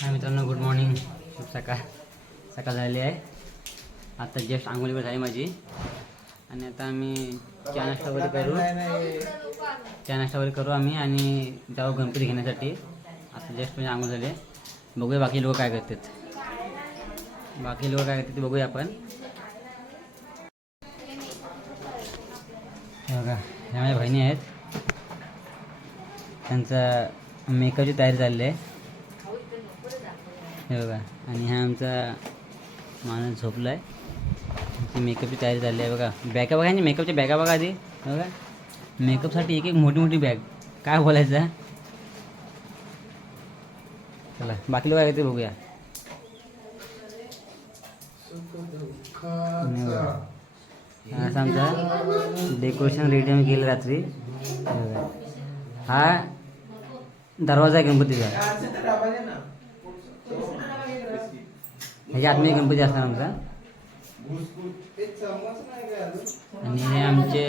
हाय मित्रांनो, good morning. शुभ सकाळ झालेली आहे. आता जस्ट आंघोळी पण झाली माझी आणि आता आम्ही चहा नाश्ता वगैरे करू आम्ही आणि जाऊ गणपती घेण्यासाठी. आता जस्ट म्हणजे आंघोळ झाले. बघूया बाकी लोक काय करतात ते बघूया आपण. बघा, ह्या माझ्या बहिणी आहेत. त्यांचा मेकअपची तयारी चालली आहे हे बघा. आणि हा आमचा माणूस झोपला आहे. ती मेकअपची तयारी चालली आहे बघा. बॅगा बघा, मेकअपच्या बॅगा बघा आधी बघा. मेकअपसाठी एक मोठी बॅग. काय बोलायचं. चला बाकी लोक काय ते बघूया. असं आमचा डेकोरेशन रेडी आम्ही केलं रात्री. हा दरवाजा आहे गणपतीचा. ह्याच्या आतमध्ये गणपती असणार आमचा. आणि हे आमचे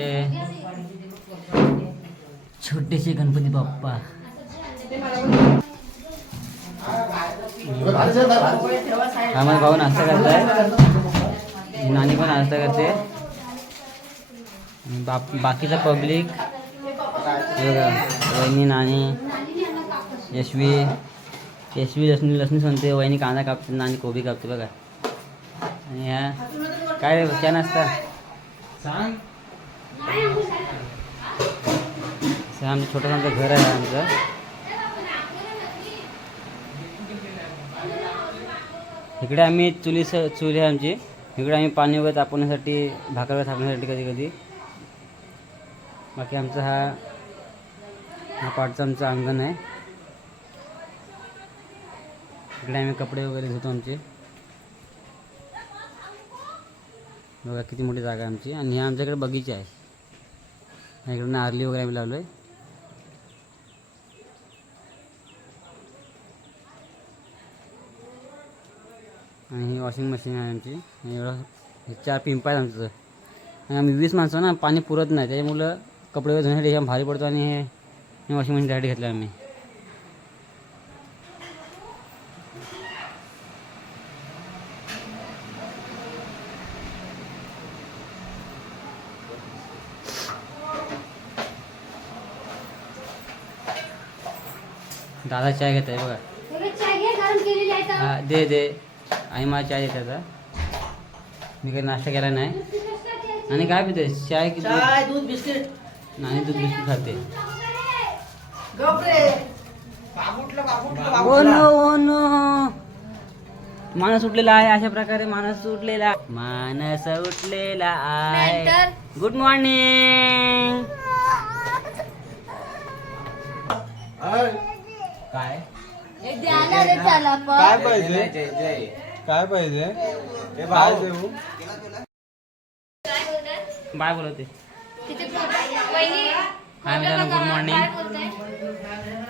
छोटेसे गणपती बाप्पा. आम्हाला भाऊ नाश्ता करताय, नानी पण नाश्ता करते. बाकीचा पब्लिक बघा, वहिनी, नानी, यशवी लसणी सांगते, वहिनी कांदा कापते, नानी कोबी कापते बघा. आणि ह्या काय क्या नाश्ता सांग. आमचं छोटंसं आमचं घर आहे आमचं. इकडे आम्ही चुली आहे आमची. इकडे आम्ही पाणी वगैरे तापवण्यासाठी, भाकर वगैरे तापवण्यासाठी कधी. बाकी आमचा हा पाठचं आमचं अंगण आहे. इकडे आम्ही कपडे वगैरे धुतो आमचे. बघा किती मोठी जागा आहे आमची. आणि ह्या आमच्याकडे बगीचा आहे. इकडे नारळी वगैरे आम्ही लावलो आहे. आणि ही वॉशिंग मशीन आहे आमची. एवढं 4 पिंप आहेत आमचं. आणि आम्ही 20 माणसं ना, पाणी पुरत नाही. त्याच्यामुळं कपडे वगैरे धुण्यासाठी हे भारी पडतो. आणि हे वॉशिंग मशीन त्यासाठी घेतलं आम्ही. दादा चाय घेत आहे बघा. हां दे. आई मला चाय देत आता. मी काही नाश्ता केला नाही. आणि काय पिते? चाय की दूध बिस्किट? नाही, दूध बिस्किट खाते. ओ नो माणूस उठलेला आहे. अशा प्रकारे माणूस उठलेला आहे. Good morning. काय पाहिजे बाय बोलते. हाय मित्रांनो, गुड मॉर्निंग.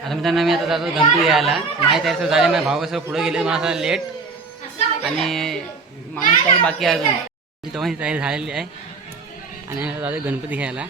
आता मित्रांनो मी आता जातो गणपती घ्यायला. माहीत आहे झाले. माझ्या भाऊ कसं पुढे गेले, मला लेट. आणि माणूस काही बाकी आहे अजून. तेव्हा तयारी झालेली आहे. आणि आता जातो गणपती घ्यायला.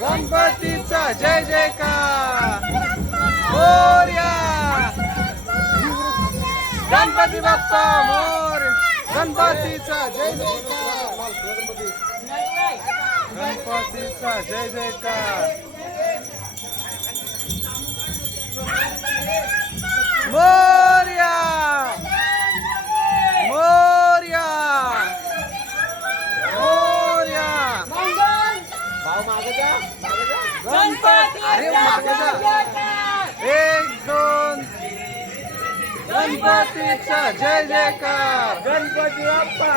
गणपतीचा जय जयकार मोरया. गणपती बाप्पा मोर. गणपतीचा जय जयकार. गणपतीचा जय जयकार. मोरया मोरया मोरया. गणपती अरे मागे जा. 1 2 गणपतीचा जय जयकार. गणपती बाप्पा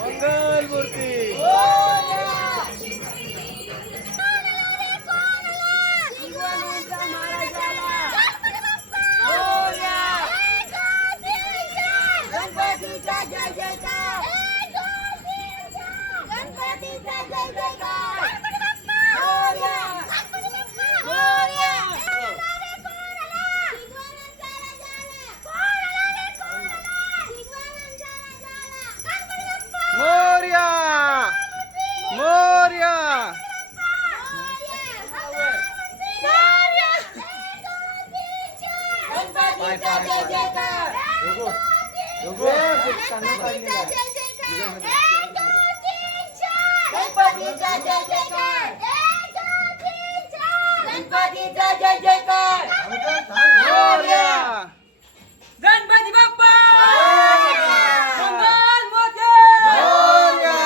मंगल मूर्ती. गणपतीचा जय जयकार. गणपतीचा जय जयकार. मोरया मोरया. मोरया मोरया. गणपतीचा जय जयकार. गणपतीचा जय जयकार. गणपतीचा जय जयकार. मोरया. गणपती बाप्पा मंगल मोठे. मोरया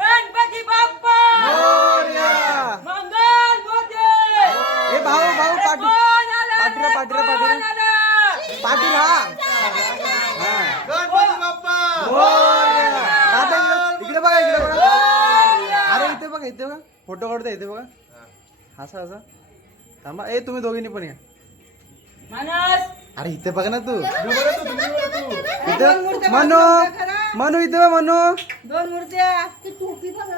गणपती बाप्पा मोरया. मंगल मोठे. ए भाऊ भाऊ पाटील कोण आलं रे? पाटील पाटील कोण पाटील आलं? पाटील हा. गणपती बाप्पा मोरया. दादा इकडे बघा इकडे बघा. अरे इथे बघा इथे बघा. फोटो काढतो इथे बघा. असा असा थांबा. ए तुम्ही दोघींनी पण या. मानस अरे इथे बघ ना तू. इथे मनू मनू इथे बघ मनू. 2 मूर्त्या. टोपी बघ.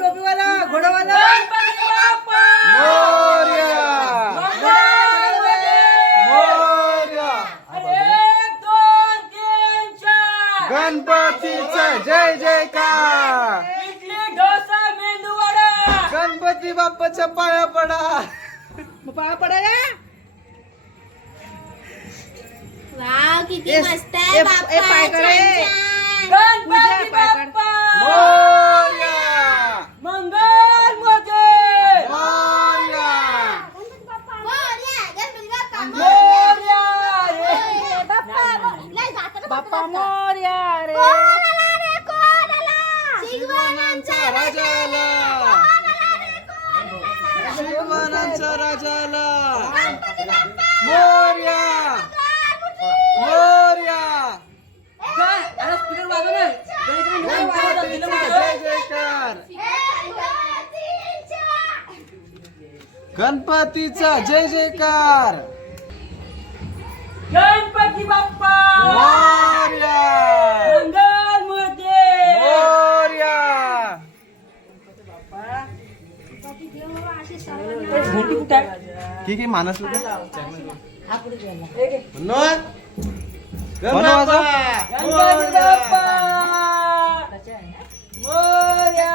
टोपीवाला घोडावाला. गणपती बाप्पा मोरया मंगल मोठे. मोरया. 1 2 3 4. गणपतीचा जय जयकार. इडली डोसा मेंदू वडा. गणपती बाप्पाच्या पाया पडा. पाया पडाया. वाव किती एस- मस्त ए- आहे ए बाप्पा. पाय करे. छान, छान. गणपती बाप्पा मोरया मंगल मोठे. मोरया. मोरया, गणपती बाप्पा मोरया रे. बाप्पा लय जातं का बाप्पा मोरया रे. कोण आला रे कोण आला? शिगवानांचा राजा आला. शिवमानांचा राजा आला. मोरया मोरया. अरे स्पीकर वाजव ना. गणपतीचा जय जयकार. गणपतीचा जय जयकार. गणपती बाप्पा मोरया मंगल मोठे. मोरया. घंटी कुठे आहे? ठीक आहे मानस हे घे. गणपती गणपती बाप्पा मोरया.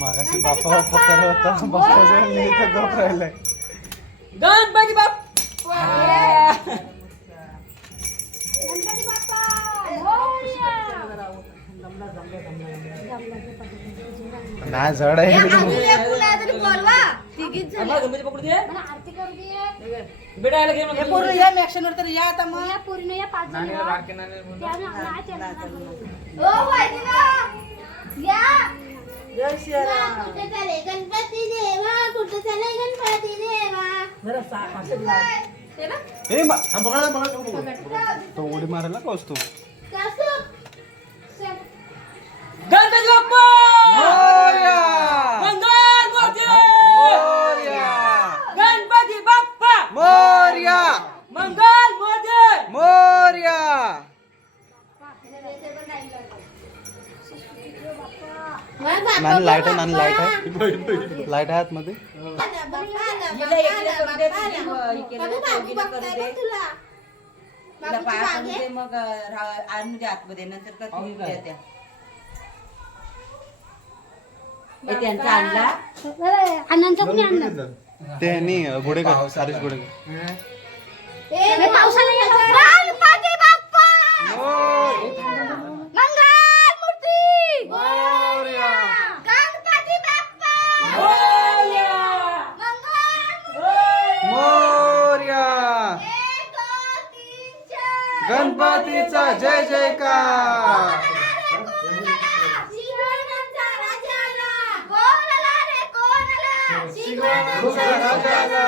मागाशी बाप्पा बाप्पा करत होता. बाप्पा जवळ मी इथं गप राहिलाय. गणपती बाप्पा गणपती बाप्पा मोरया. नाही जड आहे. बोलवा तिघीच आम्हाला गणपती पकडू दे. मला आरती करू दे. बेटा यायला घे मग. पूर्ण या ऍक्शनवर तर या आता मग या पूर्ण या 5 जण या. बारके नाणे बोल. ओ वाईला या. जय श्रीराम. कुठे चाले गणपती देवा. कुठे चाले गणपती देवा. जरा हसत जा. ते बघ. ए बघा ना बघा तो उडी मारायला का असतो. सासू. गणपती बाप्पा मोरया मंगल मोठे. मोरया गणपती बाप्पा मोरया मंगल मोठे. मोरया. नानी लाईट आहे. नानी लाईट आहे. लाईट आहे आतमध्ये. बाबूची पाया बाग पडून आहे. ते मग म्हणजे आतमध्ये नंतर का हो, काय? त्या त्यांचा आणला अण्णांचा कुणी आणला ते ह्यांनी गुडेकर सारिश गुडेकर हे पावसाला येतं. गणपती बाप्पा मंगल मूर्ती गणपती बाप्पा मंगल मोरया एक, दोन, तीन, चार. गणपतीचा जय जयकार शिवरायांचा राजाला. कोणाला रे कोणाला? राजाला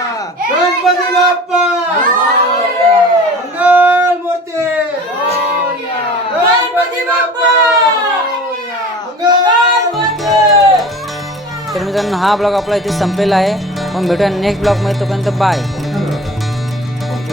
गणपती बाप्पा मंगल मूर्ती गणपती बाप्पा मंगल मूर्ती. तर मित्रांनो हा ब्लॉग आपला इथे संपलेला आहे. पण भेटूया नेक्स्ट ब्लॉगमध्ये. तोपर्यंत बाय.